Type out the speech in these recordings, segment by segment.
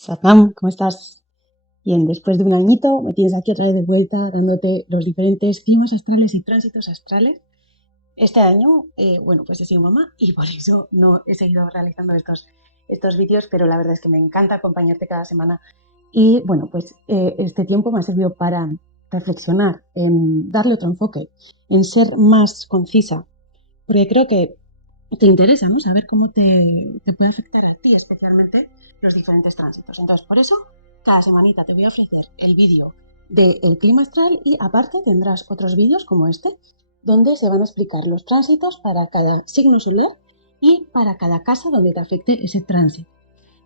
Satnam, ¿cómo estás? Bien, después de un añito me tienes aquí otra vez de vuelta dándote los diferentes climas astrales y tránsitos astrales. Este año, pues he sido mamá y por eso no he seguido realizando estos vídeos, pero la verdad es que me encanta acompañarte cada semana y este tiempo me ha servido para reflexionar, en darle otro enfoque, en ser más concisa, porque creo que te interesa, ¿no? Saber cómo te puede afectar a ti especialmente los diferentes tránsitos. Entonces, por eso, cada semanita te voy a ofrecer el vídeo del clima astral y aparte tendrás otros vídeos como este, donde se van a explicar los tránsitos para cada signo solar y para cada casa donde te afecte ese tránsito.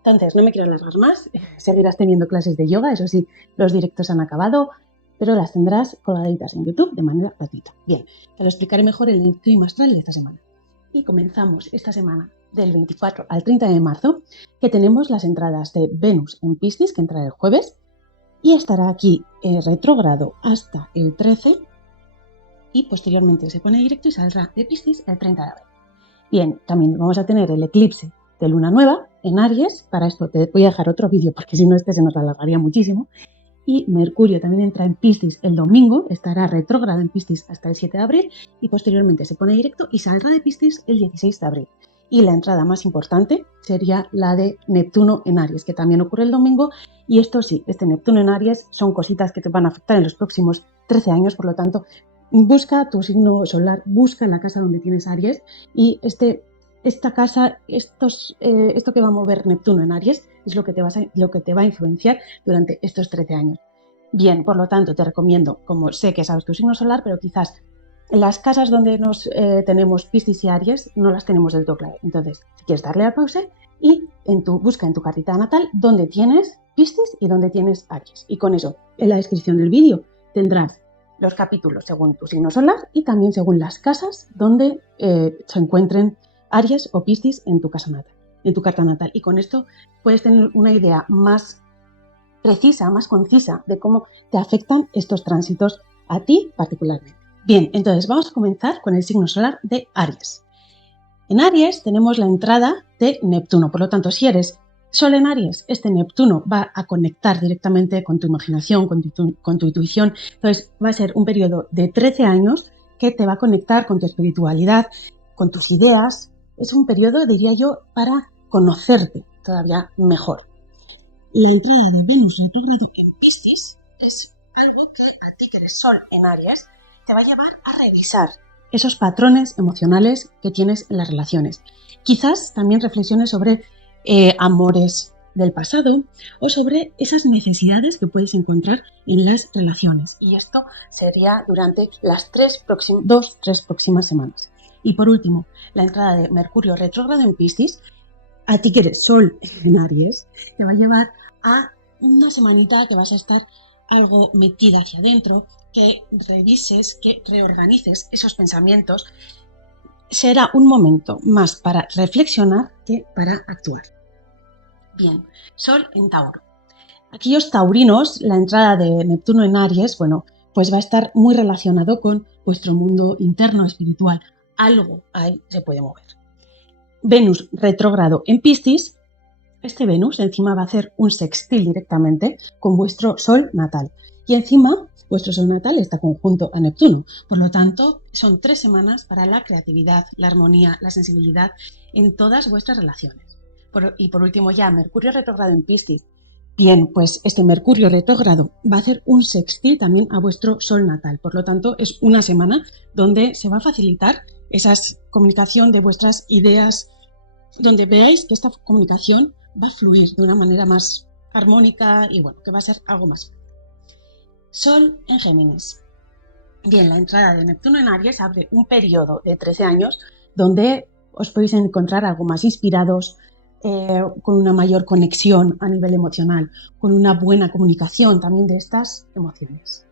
Entonces, no me quiero alargar más, seguirás teniendo clases de yoga, eso sí, los directos han acabado, pero las tendrás colgaditas en YouTube de manera gratuita. Bien, te lo explicaré mejor en el clima astral de esta semana. Y comenzamos esta semana del 24 al 30 de marzo, que tenemos las entradas de Venus en Piscis, que entrará el jueves, y estará aquí retrógrado hasta el 13, y posteriormente se pone directo y saldrá de Piscis el 30 de abril. Bien, también vamos a tener el eclipse de luna nueva en Aries. Para esto te voy a dejar otro vídeo porque si no este se nos alargaría muchísimo. Y Mercurio también entra en Piscis el domingo, estará retrógrado en Piscis hasta el 7 de abril y posteriormente se pone directo y saldrá de Piscis el 16 de abril. Y la entrada más importante sería la de Neptuno en Aries, que también ocurre el domingo. Y esto sí, este Neptuno en Aries son cositas que te van a afectar en los próximos 13 años, por lo tanto, busca tu signo solar, busca la casa donde tienes Aries y esta casa, esto que va a mover Neptuno en Aries es lo que te va a influenciar durante estos 13 años. Bien, por lo tanto, te recomiendo, como sé que sabes tu signo solar, pero quizás las casas donde tenemos Piscis y Aries no las tenemos del todo claras. Entonces, si quieres darle a pausa y busca en tu cartita natal dónde tienes Piscis y dónde tienes Aries. Y con eso, en la descripción del vídeo tendrás los capítulos según tu signo solar y también según las casas donde se encuentren Aries o Piscis en tu casa natal, en tu carta natal. Y con esto puedes tener una idea más precisa, más concisa de cómo te afectan estos tránsitos a ti particularmente. Bien, entonces vamos a comenzar con el signo solar de Aries. En Aries tenemos la entrada de Neptuno, por lo tanto, si eres Sol en Aries, este Neptuno va a conectar directamente con tu imaginación, con tu intuición. Entonces va a ser un periodo de 13 años que te va a conectar con tu espiritualidad, con tus ideas. Es un periodo, diría yo, para conocerte todavía mejor. La entrada de Venus retrógrado en Piscis es algo que a ti que eres Sol en Aries te va a llevar a revisar esos patrones emocionales que tienes en las relaciones. Quizás también reflexiones sobre amores del pasado o sobre esas necesidades que puedes encontrar en las relaciones. Y esto sería durante las tres próximas semanas. Y por último, la entrada de Mercurio retrógrado en Piscis, a ti que eres Sol en Aries, te va a llevar a una semanita que vas a estar algo metida hacia adentro, que revises, que reorganices esos pensamientos. Será un momento más para reflexionar que para actuar. Bien, Sol en Tauro. Aquellos taurinos, la entrada de Neptuno en Aries, pues va a estar muy relacionado con vuestro mundo interno espiritual. Algo ahí se puede mover. Venus retrógrado en Piscis. Este Venus encima va a hacer un sextil directamente con vuestro Sol natal. Y encima, vuestro Sol natal está conjunto a Neptuno. Por lo tanto, son 3 semanas para la creatividad, la armonía, la sensibilidad en todas vuestras relaciones. Y por último ya, Mercurio retrógrado en Piscis. Bien, pues este Mercurio retrógrado va a hacer un sextil también a vuestro Sol natal. Por lo tanto, es una semana donde se va a facilitar esa comunicación de vuestras ideas, donde veáis que esta comunicación va a fluir de una manera más armónica y que va a ser algo más. Sol en Géminis. Bien, la entrada de Neptuno en Aries abre un periodo de 13 años donde os podéis encontrar algo más inspirados, con una mayor conexión a nivel emocional, con una buena comunicación también de estas emociones.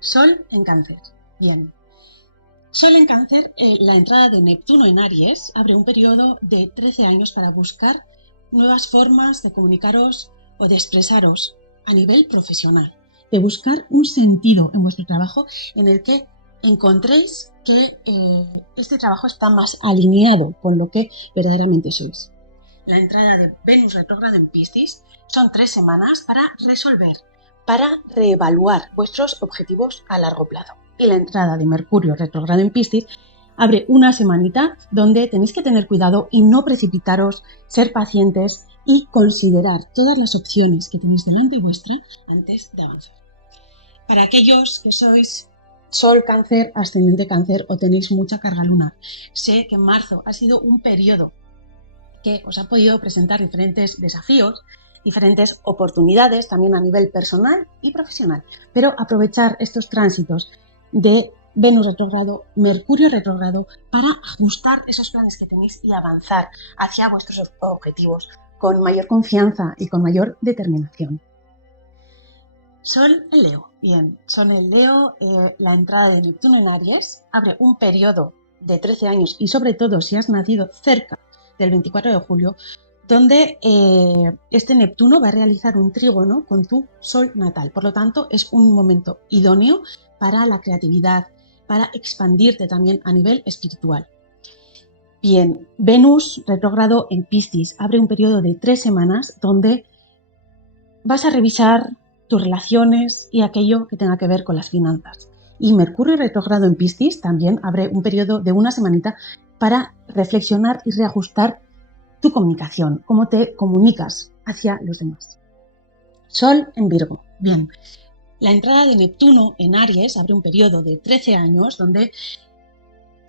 Sol en Cáncer. Bien. Sol en Cáncer, la entrada de Neptuno en Aries abre un periodo de 13 años para buscar nuevas formas de comunicaros o de expresaros a nivel profesional, de buscar un sentido en vuestro trabajo en el que encontréis que este trabajo está más alineado con lo que verdaderamente sois. la entrada de Venus retrógrado en Piscis son 3 semanas para resolver, para reevaluar vuestros objetivos a largo plazo. Y la entrada de Mercurio retrógrado en Piscis abre una semanita donde tenéis que tener cuidado y no precipitaros, ser pacientes y considerar todas las opciones que tenéis delante vuestra antes de avanzar. Para aquellos que sois Sol Cáncer, ascendente Cáncer o tenéis mucha carga lunar, sé que en marzo ha sido un periodo que os ha podido presentar diferentes desafíos, diferentes oportunidades también a nivel personal y profesional, pero aprovechar estos tránsitos de Venus retrógrado, Mercurio retrógrado para ajustar esos planes que tenéis y avanzar hacia vuestros objetivos con mayor confianza y con mayor determinación. Sol en Leo. Bien, Sol en Leo, la entrada de Neptuno en Aries abre un periodo de 13 años y sobre todo si has nacido cerca del 24 de julio, donde este Neptuno va a realizar un trígono con tu Sol natal. Por lo tanto, es un momento idóneo para la creatividad, para expandirte también a nivel espiritual. Bien, Venus retrógrado en Piscis abre un periodo de 3 semanas donde vas a revisar tus relaciones y aquello que tenga que ver con las finanzas. Y Mercurio retrógrado en Piscis también abre un periodo de una semanita para reflexionar y reajustar tu comunicación, cómo te comunicas hacia los demás. Sol en Virgo. Bien, la entrada de Neptuno en Aries abre un periodo de 13 años donde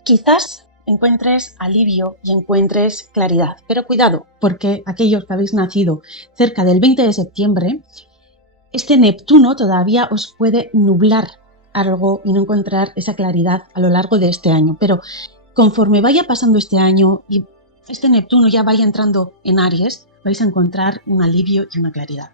quizás encuentres alivio y encuentres claridad. Pero cuidado, porque aquellos que habéis nacido cerca del 20 de septiembre, este Neptuno todavía os puede nublar algo y no encontrar esa claridad a lo largo de este año. Pero conforme vaya pasando este año y este Neptuno ya vaya entrando en Aries, vais a encontrar un alivio y una claridad.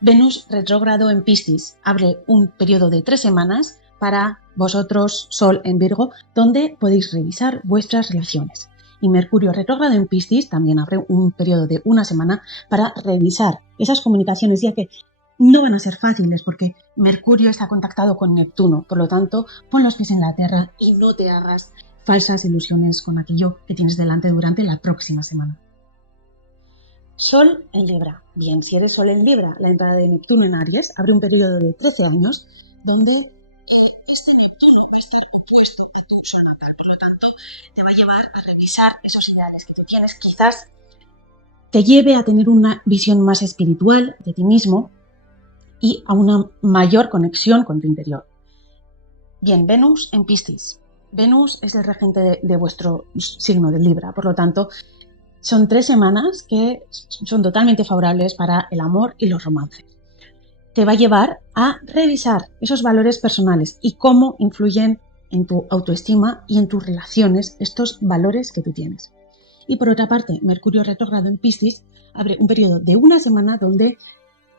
Venus retrógrado en Piscis abre un periodo de 3 semanas para vosotros, Sol en Virgo, donde podéis revisar vuestras relaciones. Y Mercurio retrógrado en Piscis también abre un periodo de una semana para revisar esas comunicaciones, ya que no van a ser fáciles porque Mercurio está contactado con Neptuno. Por lo tanto, pon los pies en la tierra y no te hagas falsas ilusiones con aquello que tienes delante durante la próxima semana. Sol en Libra. Bien, si eres Sol en Libra, la entrada de Neptuno en Aries abre un periodo de 13 años donde este Neptuno va a estar opuesto a tu Sol natal. Por lo tanto, te va a llevar a revisar esos ideales que tú tienes. Quizás te lleve a tener una visión más espiritual de ti mismo y a una mayor conexión con tu interior. Bien, Venus en Piscis. Venus es el regente de vuestro signo de Libra, por lo tanto, son 3 semanas que son totalmente favorables para el amor y los romances. Te va a llevar a revisar esos valores personales y cómo influyen en tu autoestima y en tus relaciones estos valores que tú tienes. Y por otra parte, Mercurio retrógrado en Piscis abre un periodo de una semana donde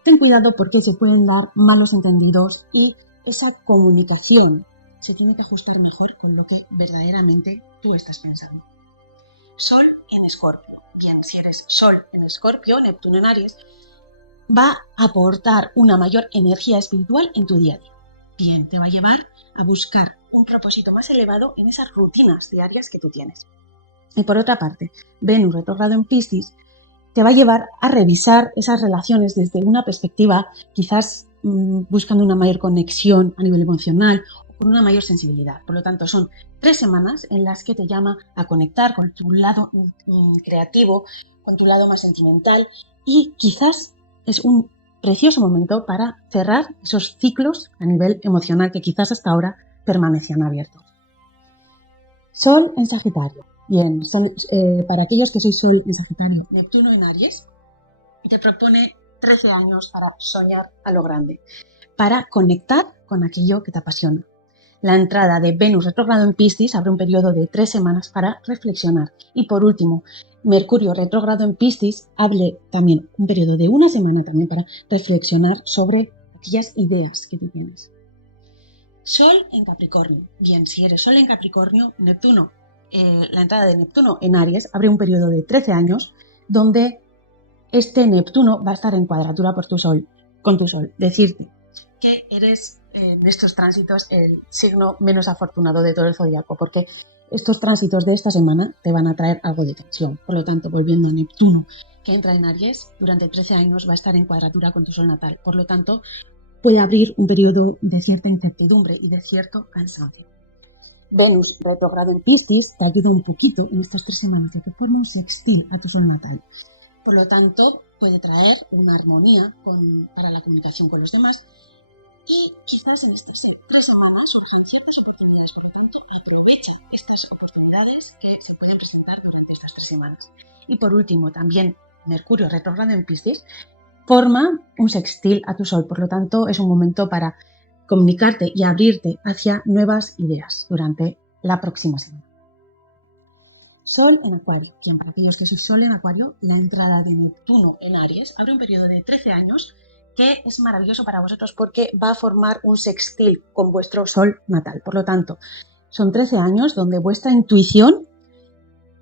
ten cuidado porque se pueden dar malos entendidos y esa comunicación se tiene que ajustar mejor con lo que verdaderamente tú estás pensando. Sol en Escorpio. Bien, si eres Sol en Escorpio, Neptuno en Aries, va a aportar una mayor energía espiritual en tu día a día. Bien, te va a llevar a buscar un propósito más elevado en esas rutinas diarias que tú tienes. Y por otra parte, Venus retrógrado en Piscis te va a llevar a revisar esas relaciones desde una perspectiva quizás buscando una mayor conexión a nivel emocional o con una mayor sensibilidad. Por lo tanto, son 3 semanas en las que te llama a conectar con tu lado creativo, con tu lado más sentimental y quizás es un precioso momento para cerrar esos ciclos a nivel emocional que quizás hasta ahora permanecían abiertos. Sol en Sagitario. Bien, para aquellos que sois Sol en Sagitario, Neptuno en Aries, te propone 13 años para soñar a lo grande, para conectar con aquello que te apasiona. La entrada de Venus retrógrado en Piscis abre un periodo de 3 semanas para reflexionar. Y por último, Mercurio retrógrado en Piscis abre también un periodo de una semana también para reflexionar sobre aquellas ideas que tú tienes. Sol en Capricornio. Bien, si eres Sol en Capricornio, Neptuno, la entrada de Neptuno en Aries abre un periodo de 13 años donde este Neptuno va a estar en cuadratura con tu Sol. Decirte que eres en estos tránsitos el signo menos afortunado de todo el zodiaco, porque estos tránsitos de esta semana te van a traer algo de tensión. Por lo tanto, volviendo a Neptuno, que entra en Aries, durante 13 años va a estar en cuadratura con tu sol natal. Por lo tanto, puede abrir un periodo de cierta incertidumbre y de cierto cansancio. Venus retrogrado en Piscis te ayuda un poquito en estas 3 semanas, ya que forma un sextil a tu sol natal. Por lo tanto, puede traer una armonía para la comunicación con los demás y quizás en estas 3 semanas surjan ciertas oportunidades. Por lo tanto, aprovecha estas oportunidades que se pueden presentar durante estas 3 semanas. Y por último, también Mercurio retrogrado en Piscis forma un sextil a tu sol. Por lo tanto, es un momento para comunicarte y abrirte hacia nuevas ideas durante la próxima semana. Sol en Acuario. Bien, para aquellos que sois Sol en Acuario, la entrada de Neptuno en Aries abre un periodo de 13 años que es maravilloso para vosotros porque va a formar un sextil con vuestro Sol natal. Por lo tanto, son 13 años donde vuestra intuición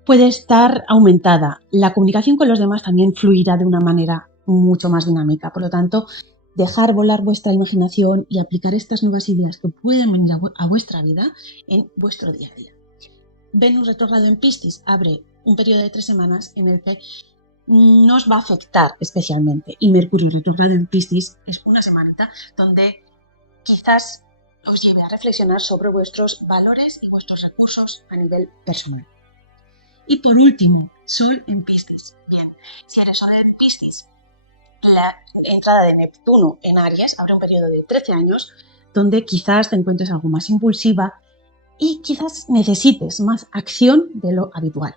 puede estar aumentada. La comunicación con los demás también fluirá de una manera mucho más dinámica. Por lo tanto, dejar volar vuestra imaginación y aplicar estas nuevas ideas que pueden venir a vuestra vida en vuestro día a día. Venus retrógrado en Piscis abre un periodo de 3 semanas en el que no os va a afectar especialmente. Y Mercurio retrógrado en Piscis es una semanita donde quizás os lleve a reflexionar sobre vuestros valores y vuestros recursos a nivel personal. Y por último, Sol en Piscis. Bien, si eres Sol en Piscis, la entrada de Neptuno en Aries abre un periodo de 13 años donde quizás te encuentres algo más impulsiva y quizás necesites más acción de lo habitual.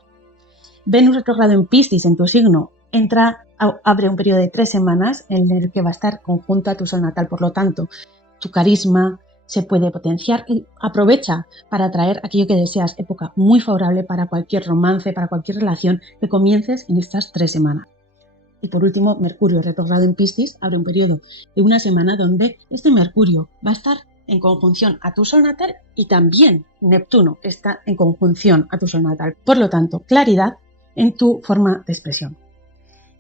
Venus retrogrado en Piscis en tu signo abre un periodo de 3 semanas en el que va a estar conjunto a tu sol natal. Por lo tanto, tu carisma se puede potenciar y aprovecha para atraer aquello que deseas. Época muy favorable para cualquier romance, para cualquier relación que comiences en estas 3 semanas. Y por último, Mercurio retrogrado en Piscis abre un periodo de una semana donde este Mercurio va a estar en conjunción a tu sol natal y también Neptuno está en conjunción a tu sol natal. Por lo tanto, claridad en tu forma de expresión.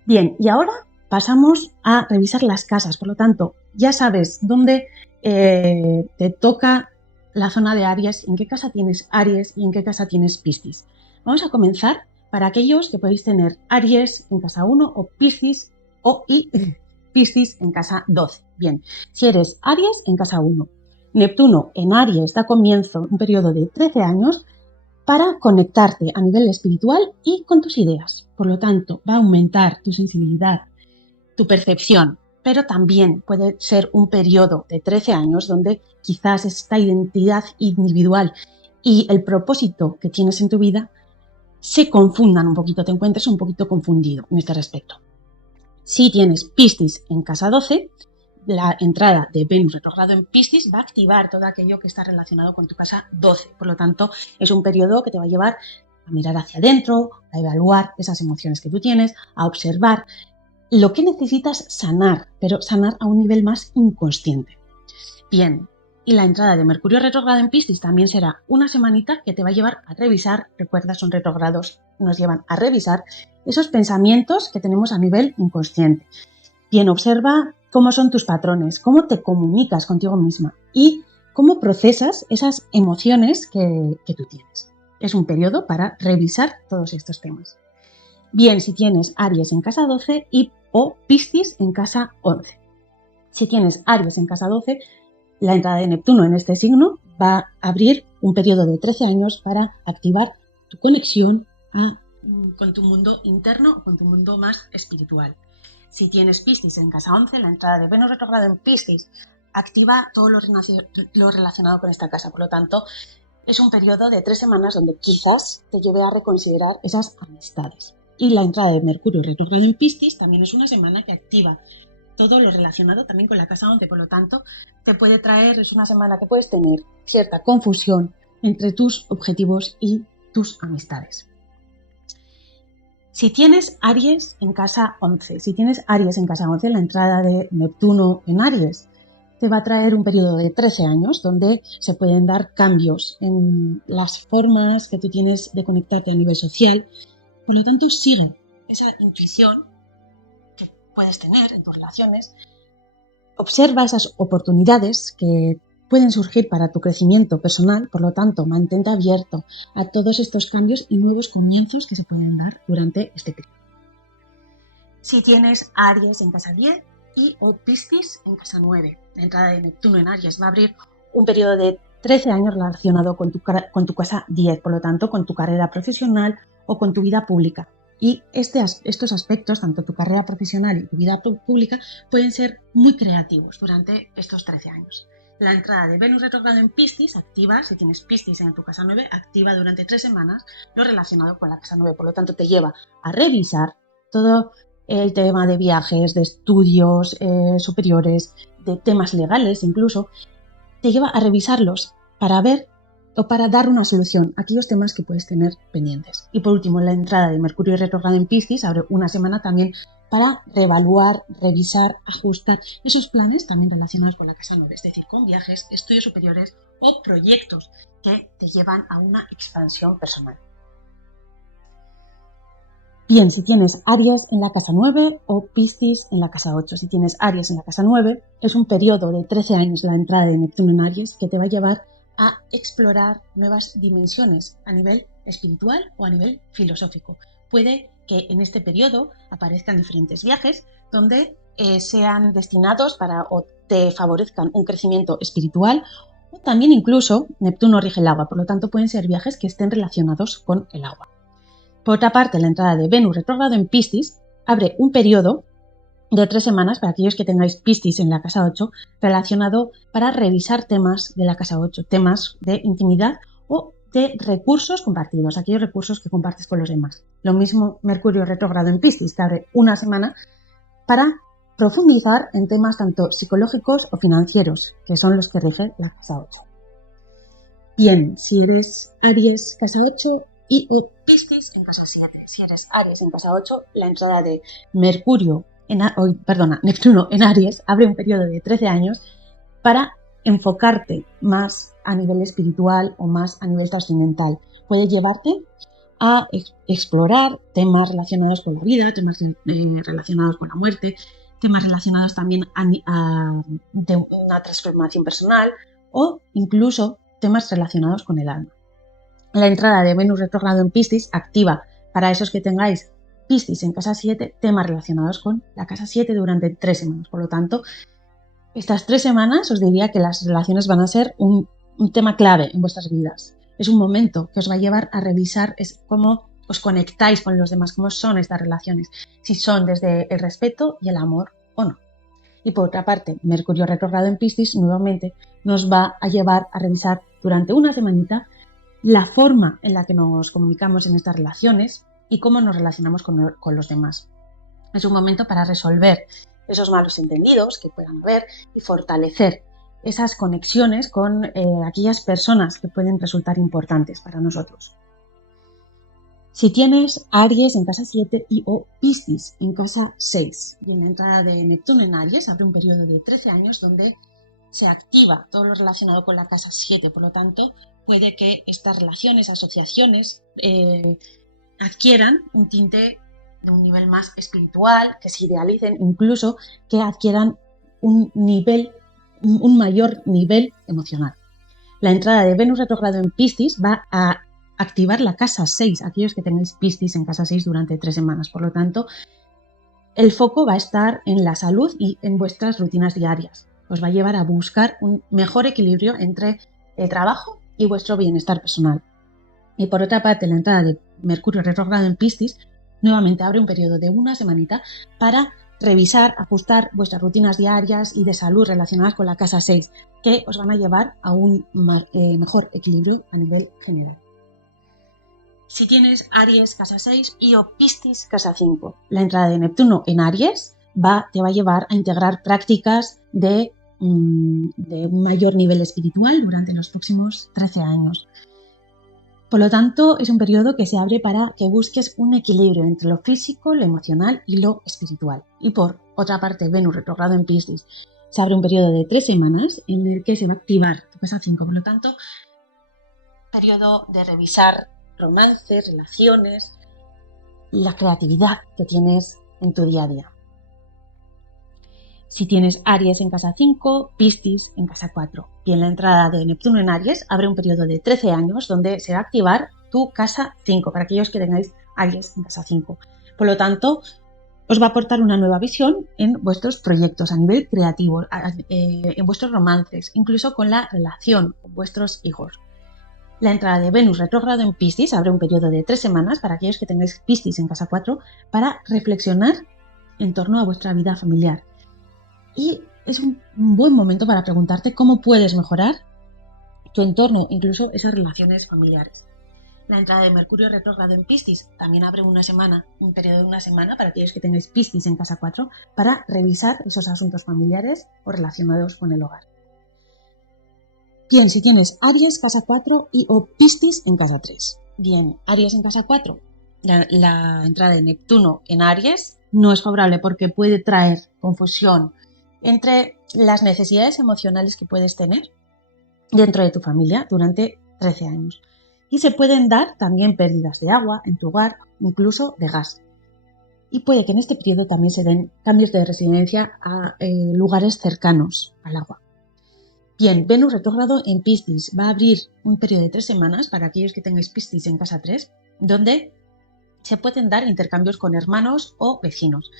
Bien, y ahora pasamos a revisar las casas. Por lo tanto, ya sabes dónde te toca la zona de Aries, en qué casa tienes Aries y en qué casa tienes Piscis. Vamos a comenzar para aquellos que podéis tener Aries en casa 1 o Piscis y Piscis en casa 12. Bien, si eres Aries en casa 1, Neptuno en Aries da comienzo un periodo de 13 años para conectarte a nivel espiritual y con tus ideas. Por lo tanto, va a aumentar tu sensibilidad, tu percepción, pero también puede ser un periodo de 13 años donde quizás esta identidad individual y el propósito que tienes en tu vida se confundan un poquito, te encuentres un poquito confundido en este respecto. Si tienes Piscis en casa 12, la entrada de Venus retrogrado en Piscis va a activar todo aquello que está relacionado con tu casa 12. Por lo tanto, es un periodo que te va a llevar a mirar hacia adentro, a evaluar esas emociones que tú tienes, a observar lo que necesitas sanar, pero sanar a un nivel más inconsciente. Bien, y la entrada de Mercurio retrogrado en Piscis también será una semanita que te va a llevar a revisar, recuerda, son retrogrados, nos llevan a revisar esos pensamientos que tenemos a nivel inconsciente. Bien, observa cómo son tus patrones, cómo te comunicas contigo misma y cómo procesas esas emociones que tú tienes. Es un periodo para revisar todos estos temas. Bien, si tienes Aries en casa 12 o Piscis en casa 11. Si tienes Aries en casa 12, la entrada de Neptuno en este signo va a abrir un periodo de 13 años para activar tu conexión con tu mundo interno, con tu mundo más espiritual. Si tienes Piscis en casa 11, la entrada de Venus retrogrado en Piscis activa todo lo relacionado con esta casa. Por lo tanto, es un periodo de 3 semanas donde quizás te lleve a reconsiderar esas amistades. Y la entrada de Mercurio retrogrado en Piscis también es una semana que activa todo lo relacionado también con la casa 11. Por lo tanto, te puede traer, es una semana que puedes tener cierta confusión entre tus objetivos y tus amistades. Si tienes Aries en casa 11, la entrada de Neptuno en Aries te va a traer un periodo de 13 años donde se pueden dar cambios en las formas que tú tienes de conectarte a nivel social. Por lo tanto, sigue esa intuición puedes tener en tus relaciones, observa esas oportunidades que pueden surgir para tu crecimiento personal, por lo tanto, mantente abierto a todos estos cambios y nuevos comienzos que se pueden dar durante este periodo. Si tienes Aries en casa 10 y o Piscis en casa 9, la entrada de Neptuno en Aries va a abrir un periodo de 13 años relacionado con tu casa 10, por lo tanto, con tu carrera profesional o con tu vida pública. Y estos aspectos, tanto tu carrera profesional y tu vida pública, pueden ser muy creativos durante estos 13 años. La entrada de Venus retrógrado en Piscis activa, si tienes Piscis en tu casa 9, activa durante 3 semanas lo relacionado con la casa 9. Por lo tanto, te lleva a revisar todo el tema de viajes, de estudios superiores, de temas legales incluso. Te lleva a revisarlos para ver o para dar una solución a aquellos temas que puedes tener pendientes. Y por último, la entrada de Mercurio retrógrado en Piscis abre una semana también para reevaluar, revisar, ajustar esos planes también relacionados con la casa 9, es decir, con viajes, estudios superiores o proyectos que te llevan a una expansión personal. Bien, si tienes Aries en la casa 9 o Piscis en la casa 8. Si tienes Aries en la casa 9, es un periodo de 13 años de la entrada de Neptuno en Aries que te va a llevar a explorar nuevas dimensiones a nivel espiritual o a nivel filosófico. Puede que en este periodo aparezcan diferentes viajes donde sean destinados para o te favorezcan un crecimiento espiritual, o también incluso Neptuno rige el agua, por lo tanto pueden ser viajes que estén relacionados con el agua. Por otra parte, la entrada de Venus retrógrado en Piscis abre un periodo de 3 semanas para aquellos que tengáis Piscis en la casa 8 relacionado para revisar temas de la casa 8, temas de intimidad o de recursos compartidos, aquellos recursos que compartes con los demás. Lo mismo Mercurio retrógrado en Piscis, que abre una semana para profundizar en temas tanto psicológicos o financieros, que son los que rige la casa 8. Bien, si eres Aries casa 8 y o Piscis en casa 7. Si eres Aries en casa 8, la entrada de Neptuno en Aries abre un periodo de 13 años para enfocarte más a nivel espiritual o más a nivel trascendental. Puede llevarte a explorar temas relacionados con la vida, temas relacionados con la muerte, temas relacionados también de una transformación personal o incluso temas relacionados con el alma. La entrada de Venus retrógrado en Piscis activa para esos que tengáis Piscis en casa 7 temas relacionados con la casa 7 durante 3 semanas. Por lo tanto, estas 3 semanas os diría que las relaciones van a ser un tema clave en vuestras vidas. Es un momento que os va a llevar a revisar cómo os conectáis con los demás, cómo son estas relaciones, si son desde el respeto y el amor o no. Y por otra parte, Mercurio retrógrado en Piscis nuevamente nos va a llevar a revisar durante una semanita la forma en la que nos comunicamos en estas relaciones y cómo nos relacionamos con los demás. Es un momento para resolver esos malos entendidos que puedan haber y fortalecer esas conexiones con aquellas personas que pueden resultar importantes para nosotros. Si tienes Aries en casa 7 y o Piscis en casa 6, y en la entrada de Neptuno en Aries abre un periodo de 13 años donde se activa todo lo relacionado con la casa 7, por lo tanto puede que estas relaciones, asociaciones adquieran un tinte de un nivel más espiritual, que se idealicen, incluso que adquieran un mayor nivel emocional. La entrada de Venus retrógrado en Piscis va a activar la casa 6, aquellos que tengáis Piscis en casa 6 durante 3 semanas. Por lo tanto, el foco va a estar en la salud y en vuestras rutinas diarias. Os va a llevar a buscar un mejor equilibrio entre el trabajo y vuestro bienestar personal. Y por otra parte, la entrada de Mercurio retrógrado en Piscis nuevamente abre un periodo de una semanita para revisar, ajustar vuestras rutinas diarias y de salud relacionadas con la casa 6, que os van a llevar a un mejor equilibrio a nivel general. Si tienes Aries casa 6 y o Piscis casa 5, la entrada de Neptuno en Aries te va a llevar a integrar prácticas de un mayor nivel espiritual durante los próximos 13 años. Por lo tanto, es un periodo que se abre para que busques un equilibrio entre lo físico, lo emocional y lo espiritual. Y por otra parte, Venus retrógrado en Piscis se abre un periodo de 3 semanas en el que se va a activar tu casa 5. Por lo tanto, periodo de revisar romances, relaciones, la creatividad que tienes en tu día a día. Si tienes Aries en casa 5, Piscis en casa 4. Bien, la entrada de Neptuno en Aries abre un periodo de 13 años donde se va a activar tu casa 5, para aquellos que tengáis Aries en casa 5. Por lo tanto, os va a aportar una nueva visión en vuestros proyectos a nivel creativo, en vuestros romances, incluso con la relación con vuestros hijos. La entrada de Venus retrógrado en Piscis abre un periodo de 3 semanas para aquellos que tengáis Piscis en casa 4 para reflexionar en torno a vuestra vida familiar. Y es un buen momento para preguntarte cómo puedes mejorar tu entorno, incluso esas relaciones familiares. La entrada de Mercurio retrógrado en Piscis también abre un periodo de una semana para aquellos que tengáis Piscis en casa 4 para revisar esos asuntos familiares o relacionados con el hogar. Bien, si tienes Aries casa 4 o Piscis en casa 3. Bien, Aries en casa 4, la entrada de Neptuno en Aries no es favorable porque puede traer confusión entre las necesidades emocionales que puedes tener dentro de tu familia durante 13 años. Y se pueden dar también pérdidas de agua en tu hogar, incluso de gas. Y puede que en este periodo también se den cambios de residencia a lugares cercanos al agua. Bien, Venus retrógrado en Piscis va a abrir un periodo de 3 semanas para aquellos que tengáis Piscis en casa 3, donde se pueden dar intercambios con hermanos o vecinos.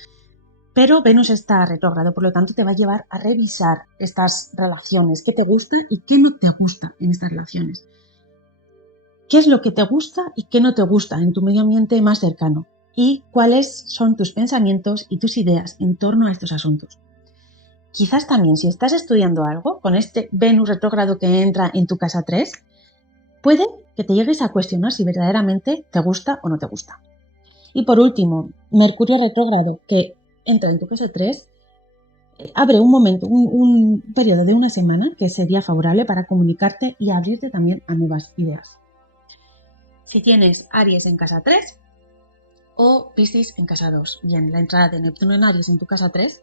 Pero Venus está retrógrado, por lo tanto te va a llevar a revisar estas relaciones, qué te gusta y qué no te gusta en estas relaciones. ¿Qué es lo que te gusta y qué no te gusta en tu medio ambiente más cercano? Y cuáles son tus pensamientos y tus ideas en torno a estos asuntos. Quizás también si estás estudiando algo, con este Venus retrógrado que entra en tu casa 3, puede que te llegues a cuestionar si verdaderamente te gusta o no te gusta. Y por último, Mercurio retrógrado que entra en tu casa 3, abre un periodo de una semana que sería favorable para comunicarte y abrirte también a nuevas ideas. Si tienes Aries en casa 3 o Piscis en casa 2, bien, la entrada de Neptuno en Aries en tu casa 3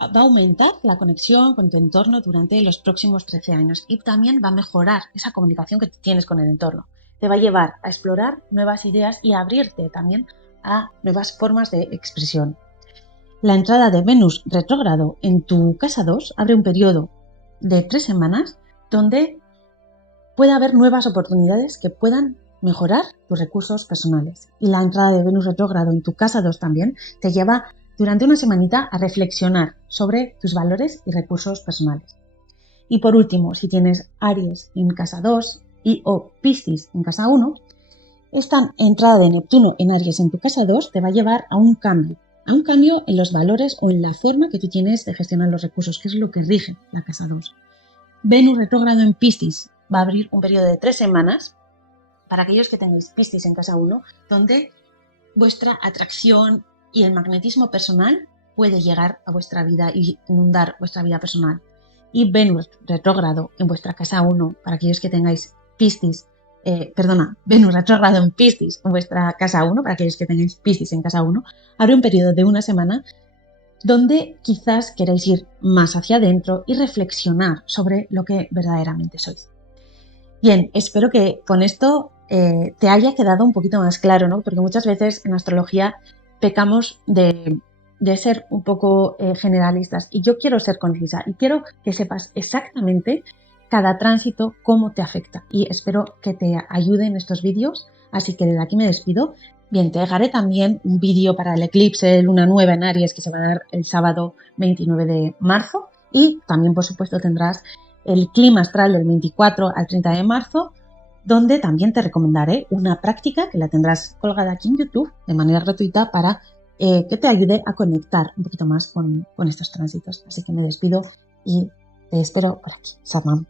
va a aumentar la conexión con tu entorno durante los próximos 13 años y también va a mejorar esa comunicación que tienes con el entorno. Te va a llevar a explorar nuevas ideas y a abrirte también a nuevas formas de expresión. La entrada de Venus retrógrado en tu casa 2 abre un periodo de 3 semanas donde puede haber nuevas oportunidades que puedan mejorar tus recursos personales. Y la entrada de Venus retrógrado en tu casa 2 también te lleva durante una semanita a reflexionar sobre tus valores y recursos personales. Y por último, si tienes Aries en casa 2 o Piscis en casa 1, esta entrada de Neptuno en Aries en tu casa 2 te va a llevar a un cambio en los valores o en la forma que tú tienes de gestionar los recursos, que es lo que rige la casa 2. Venus retrógrado en Piscis va a abrir un periodo de 3 semanas para aquellos que tengáis Piscis en casa 1, donde vuestra atracción y el magnetismo personal puede llegar a vuestra vida y inundar vuestra vida personal. Y Venus retrógrado en vuestra casa 1, para aquellos que tengáis Venus retrógrado en Piscis en vuestra casa 1, para aquellos que tengáis Piscis en casa 1, abre un periodo de una semana donde quizás queráis ir más hacia adentro y reflexionar sobre lo que verdaderamente sois. Bien, espero que con esto te haya quedado un poquito más claro, ¿no? Porque muchas veces en astrología pecamos de ser un poco generalistas y yo quiero ser concisa y quiero que sepas exactamente cada tránsito cómo te afecta y espero que te ayuden estos vídeos, así que desde aquí me despido. Bien, te dejaré también un vídeo para el eclipse de luna nueva en Aries que se va a dar el sábado 29 de marzo y también por supuesto tendrás el clima astral del 24 al 30 de marzo, donde también te recomendaré una práctica que la tendrás colgada aquí en YouTube de manera gratuita para que te ayude a conectar un poquito más con estos tránsitos. Así que me despido y te espero por aquí. Satnam.